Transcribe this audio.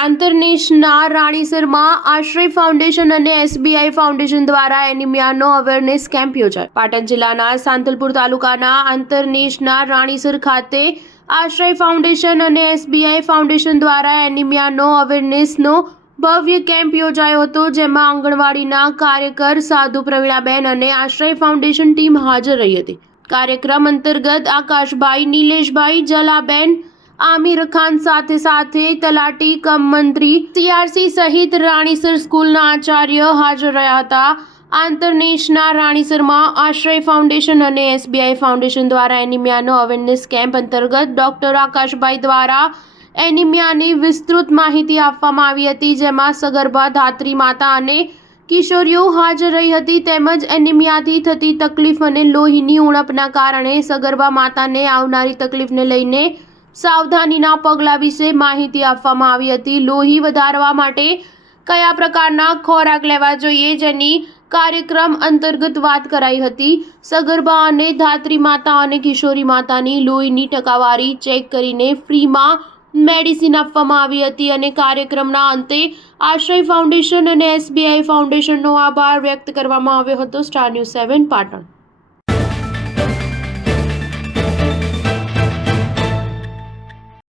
આંતરનેશના રાણીસરમાં આશ્રય ફાઉન્ડેશન અને SBI foundation દ્વારા એનિમિયાનો અવેરનેસ કેમ્પ યોજાયો। પાટણ જિલ્લાના સાંતલપુર તાલુકાના આંતરનેશના રાણીસર ખાતે આશ્રય ફાઉન્ડેશન અને SBI ફાઉન્ડેશન દ્વારા એનિમિયાનો અવેરનેસનો ભવ્ય કેમ્પ યોજાયો હતો, જેમાં આંગણવાડીના કાર્યકર સાધુ પ્રવીણાબેન અને આશ્રય ફાઉન્ડેશન ટીમ હાજર રહી હતી। કાર્યક્રમ અંતર્ગત આકાશભાઈ, નિલેશભાઈ, જલાબેન, આમિર ખાન સાથે તલાટી કમ મંત્રી CRC સહિત રાણીસર સ્કૂલના આચાર્ય હાજર રહ્યા હતા। આંતરનેશના રાણીસરમાં આશ્રય ફાઉન્ડેશન અને SBI ફાઉન્ડેશન દ્વારા એનિમિયાનો અવેરનેસ કેમ્પ અંતર્ગત ડોક્ટર આકાશભાઈ દ્વારા એનિમિયાની વિસ્તૃત માહિતી આપવામાં આવી હતી, જેમાં સગર્ભા ધાત્રી માતા અને કિશોરીઓ હાજર રહી હતી। તેમજ એનિમિયાથી થતી તકલીફ અને લોહીની ઉણપના કારણે સગર્ભા માતાને આવનારી તકલીફને લઈને સાવધાનીના પગલાં વિશે માહિતી આપવામાં આવી હતી। લોહી વધારવા માટે કયા પ્રકારના ખોરાક લેવા જોઈએ, જેની કાર્યક્રમ અંતર્ગત વાત કરાઈ હતી। સગર્ભા અને ધાત્રી માતા અને કિશોરી માતાની લોહીની ટકાવારી ચેક કરીને ફ્રીમાં મેડિસિન આપવામાં આવી હતી અને કાર્યક્રમના અંતે આશ્રય ફાઉન્ડેશન અને SBI ફાઉન્ડેશનનો આભાર વ્યક્ત કરવામાં આવ્યો હતો। Star news 7 Patan.